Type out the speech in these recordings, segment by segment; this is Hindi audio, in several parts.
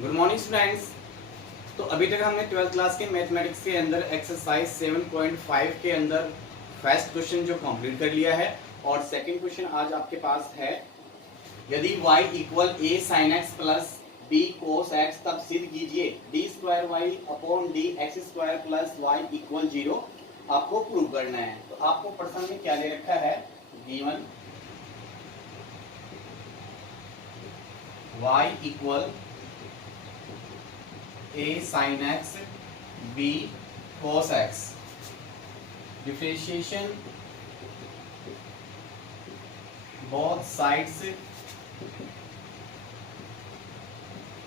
Good morning students. तो अभी तक हमने 12th क्लास के मैथमेटिक्स के अंदर एक्सरसाइज 7.5 के अंदर फर्स्ट क्वेश्चन जो कंप्लीट कर लिया है और सेकंड क्वेश्चन आज आपके पास है। यदि y equal a sin x plus b cos x तब सिद्ध कीजिए d square y upon D X square plus Y equal 0 आपको प्रूव करना है। तो आपको प्रश्न में क्या दे रखा है, given y equal a sin x b cos x, differentiation both sides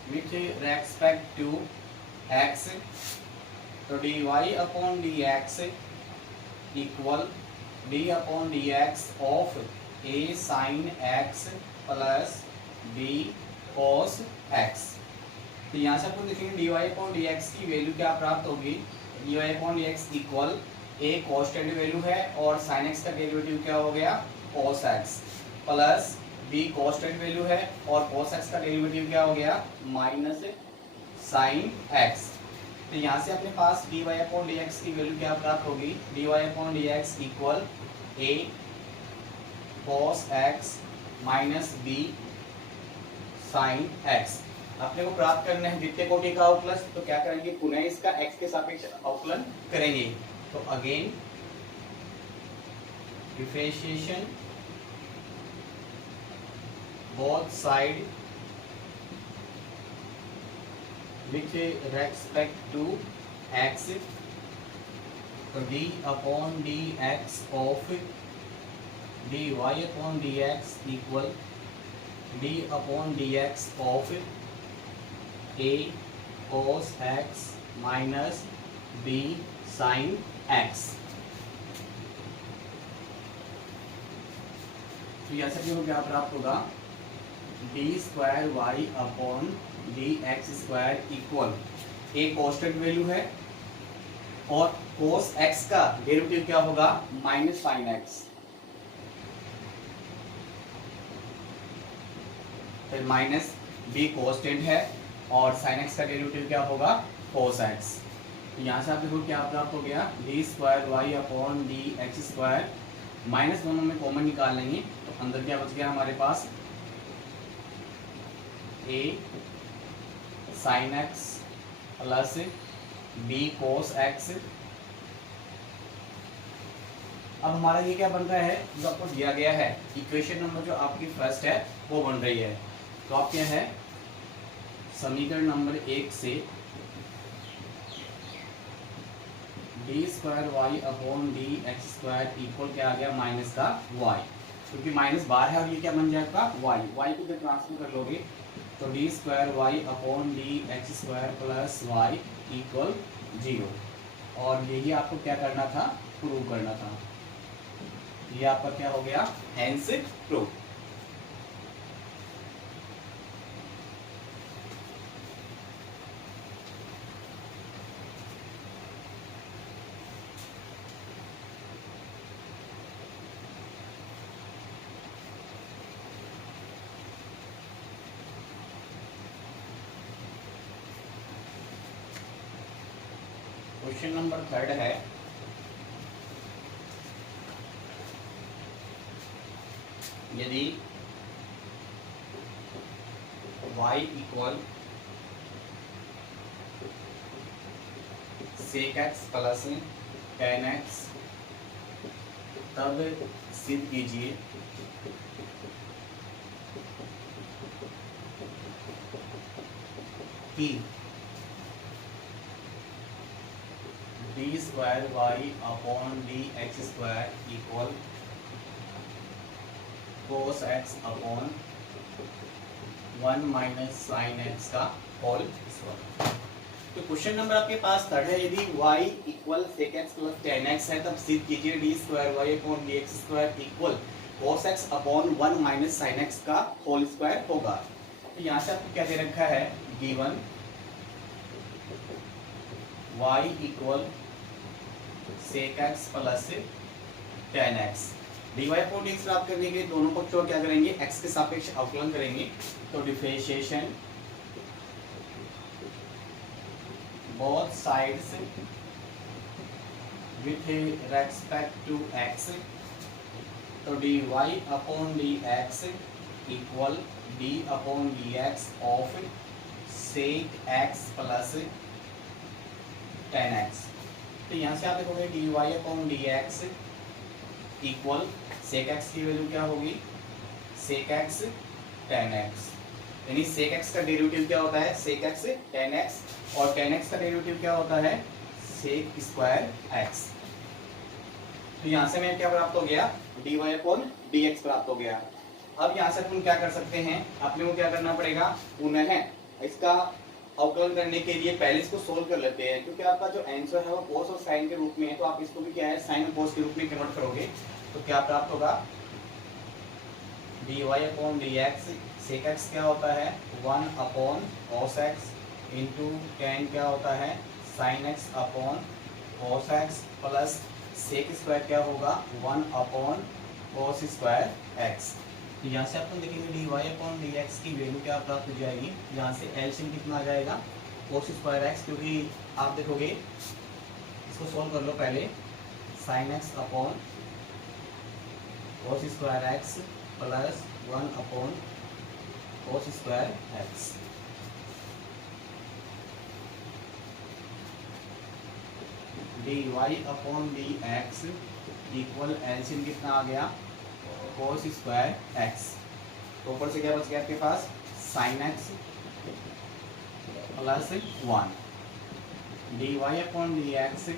with respect to x, तो dy upon dx equal d upon dx of a sin x plus b cos x। तो यहाँ से अपन देखेंगे dy अपॉन dx की वैल्यू क्या प्राप्त होगी। dy upon dx equal a constant value है और sin x का डेरिवेटिव क्या हो गया, cos x plus b constant value है और cos x का डेरिवेटिव क्या हो गया, माइनस sin x। तो यहाँ से अपने पास dy अपॉन dx की वैल्यू क्या प्राप्त होगी, dy upon dx equal a cos x minus b sin x। अपने को प्राप्त करना है द्वितीय कोटि का अवकलन, तो क्या करेंगे, पुनः इसका x के सापेक्ष अवकलन करेंगे। तो again differentiation both side with respect to x, तो d upon D X of dy upon dx equal d upon dx of a cos x minus b sin x। तो यहाँ से क्या प्राप्त होगा, D square Y upon D X square equal a constant value है और cos x का डेरिवेटिव क्या होगा, माइनस sin x, फिर माइनस b कांस्टेंट है और sin x का डेरिवेटिव क्या होगा, cos x। यहाँ से आप देखो क्या प्राप्त हो गया, D square Y upon D X square, minus दोनों में कॉमन निकाल लेंगे तो अंदर क्या बच गया हमारे पास, a sin x plus b cos x। अब हमारा ये क्या बन रहा है, जो आपको दिया गया है इक्वेशन नंबर जो आपकी फर्स्ट है वो बन रही है। तो आप क्या है, समीकरण नंबर 1 से D square Y upon D X square equal क्या आ गया, माइनस का वाई, क्योंकि माइनस बाहर है और ये क्या बन जाएगा, वाई। वाई को जब ट्रांसफर कर लोगे तो D square Y upon D X square plus Y equal 0, और यही आपको क्या करना था, प्रूव करना था। ये आपका क्या हो गया, हेंस प्रूव। क्वेश्चन नंबर 3 है, यदि y equal sec x plus tan x तब सिद्ध कीजिए कि D square Y upon D X square equal cos x upon 1 minus sin x का होल स्क्वायर। तो क्वेश्चन नंबर आपके पास 3 है, यदि y equal sec x plus tan x है तब सिद्ध कीजिए D square Y upon D X square equal cos x upon 1 minus sin x का होल स्क्वायर होगा। तो यहाँ से आपको क्या दे रखा है, given y equal sec x plus tan x, dy upon dx प्राप्त करने के लिए दोनों पक्षों क्या करेंगे, x के सापेक्ष अवकलन करेंगे। तो differentiation both sides with respect to x, तो dy upon dx equal d upon dx of sec x plus tan x। तो यहाँ से आप देखोगे dy upon dx equal sec x की वैल्यू क्या होगी, sec x tan x, यानी sec x का डेरिवेटिव क्या होता है, sec x tan x, और tan x का डेरिवेटिव क्या होता है, sec स्क्वायर x। तो यहाँ से मैं क्या प्राप्त हो गया, dy अपॉन dx प्राप्त हो गया। अब यहाँ से अपन क्या कर सकते हैं, अपने को क्या करना पड़ेगा, पुनः इसका अवकलन करने के लिए पहले इसको सोल्व कर लेते हैं, क्योंकि आपका जो आंसर है वो cos और sin के रूप में है, तो आप इसको भी क्या है sin और cos के रूप में कन्वर्ट करोगे, तो क्या प्राप्त होगा, dy upon dx sec x क्या होता है 1 upon cos x into tan क्या होता है sin x upon cos x plus sec square क्या होगा 1 अपॉन cos स्क्वायर x। तो यहाँ से अपन देखेंगे dy अपॉन dx की वैल्यू क्या प्राप्त हो जाएगी, यहाँ से एलसीएम कितना आ जाएगा cos स्क्वायर x, क्योंकि आप देखोगे इसको सोल्व कर लो पहले, sin x upon cos square x plus 1 upon cos square x। dy upon dx equal LCM कितना आ गया cos स्क्वायर x, तो ऊपर से क्या बच गया आपके पास sin x plus 1, dy upon dx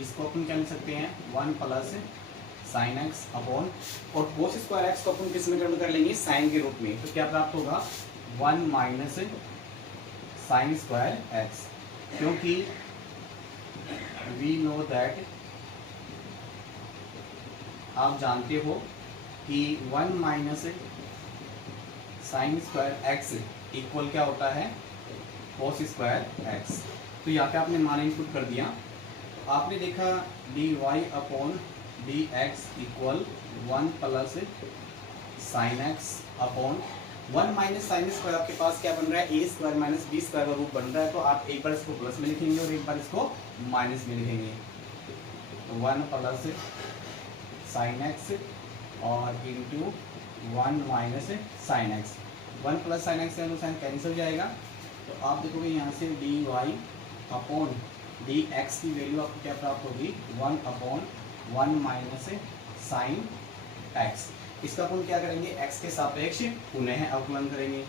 इसको अपन क्या लिख सकते हैं 1 प्लस sin x अपॉन, और cos स्क्वायर x को अपन किस में कन्वर्ट कर लेंगे sin के रूप में, तो क्या प्राप्त होगा 1 माइनस sin स्क्वायर x, क्योंकि वी नो दैट, आप जानते हो कि 1 minus sine square x equal क्या होता है cos स्क्वायर x। तो यहाँ पे आपने मान इनपुट कर दिया, आपने देखा dy upon dx equal 1 plus sign x upon 1 minus sine square, आपके पास क्या बन रहा है ए स्क्वायर माइनस बी स्क्वायर का रूप बन रहा है, तो आप एक बार इसको प्लस में लिखेंगे और एक बार इसको माइनस में लिखेंगे, तो 1 प्लस साइन एक्स और into 1 minus sine X, 1 plus sine X sine cancel हो जाएगा, तो आप देखोगे यहाँ से D Y upon D X की वैल्यू आपको क्या प्राप्त होगी 1 अपॉन 1 माइनस साइन एक्स। इसका अपन क्या करेंगे x के सापेक्ष पुनः अवकलन करेंगे,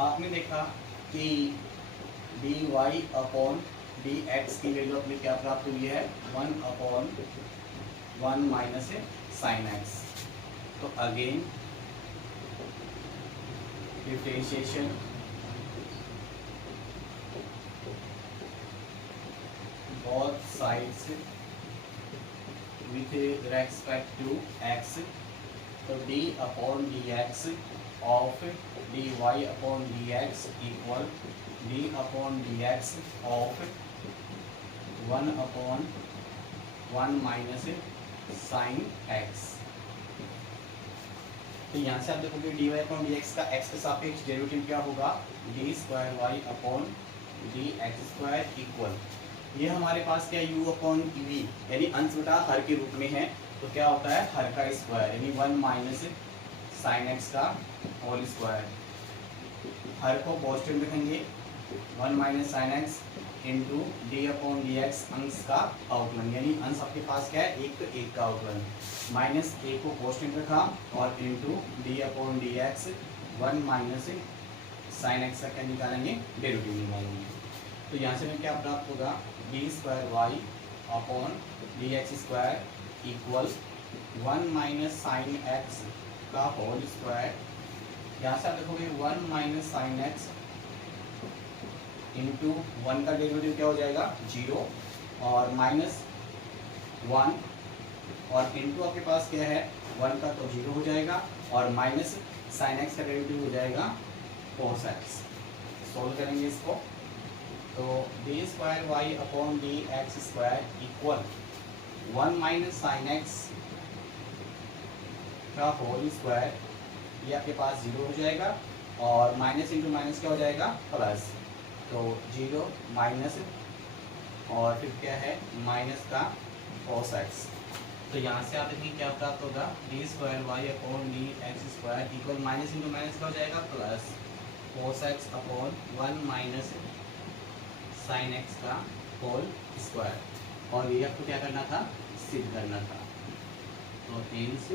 आपने देखा कि D Y upon D X की वैल्यू अपनी क्या प्राप्त हुई है 1 अपॉन 1 माइनस साइन एक्स। तो again differentiation both sides with respect to X, तो D upon D X of dy upon dx equal d upon dx of 1 upon 1 minus sin x। तो यहाँ से आप देखोगे dy upon dx का x के सापेक्ष डेरिवेटिव क्या होगा d square y upon dx square equal, ये हमारे पास क्या u अपॉन v यानी अंश बटा हर के रूप में है, तो क्या होता है हर का स्क्वायर यानी 1 माइनस साइन एक्स का होल स्क्वायर, हर को पॉजिटिव रखेंगे 1 minus sine x into D upon D x अंश का अवकलन, यानी अंश आपके पास क्या है एक तो एक का अवकलन, माइनस ए को पॉजिटिव रखा और into D upon D x 1 minus sine X का क्या निकालेंगे डेरिवेटिव निकालेंगे। तो यहाँ से में क्या प्राप्त होगा D square Y upon D X square equal 1 minus sine X का होल स्क्वायर, यहाँ से आप देखोगे 1 माइनस साइन एक्स इंटू 1 का डेरिवेटिव क्या हो जाएगा 0 और माइनस 1 और इंटू आपके पास क्या है 1 का तो 0 हो जाएगा और माइनस साइन एक्स का डेरिवेटिव हो जाएगा cos x। सोल्व करेंगे इसको तो D square Y upon D X square equal 1 minus sine X का होल स्क्वायर, ये आपके पास 0 हो जाएगा और माइनस इंटू माइनस क्या हो जाएगा प्लस, तो 0 माइनस और फिर क्या है माइनस का cos x। तो यहाँ से आप देखेंगे क्या प्राप्त होगा D square Y upon D X square equal minus into minus क्या हो जाएगा plus cos x upon 1 minus sine x का होल स्क्वायर, और ये आपको क्या करना था सिद्ध करना था। तो हेंस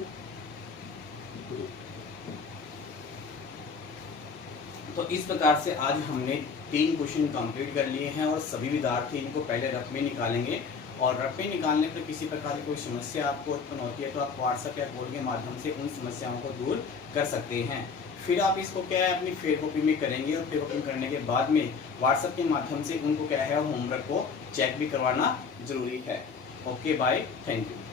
तो इस प्रकार से आज हमने 3 क्वेश्चन कंप्लीट कर लिए हैं और सभी विद्यार्थी इनको पहले रफ में निकालेंगे, और रफ में निकालने पर किसी प्रकार की कोई समस्या आपको उत्पन्न होती है तो आप व्हाट्सएप या कॉल के माध्यम से उन समस्याओं को दूर कर सकते हैं। फिर आप इसको क्या है अपनी फेयर कॉपी में करेंगे और फेयर कॉपी करने के बाद में व्हाट्सएप के माध्यम से उनको क्या है होमवर्क को चेक भी करवाना जरूरी है। Okay bye, thank you.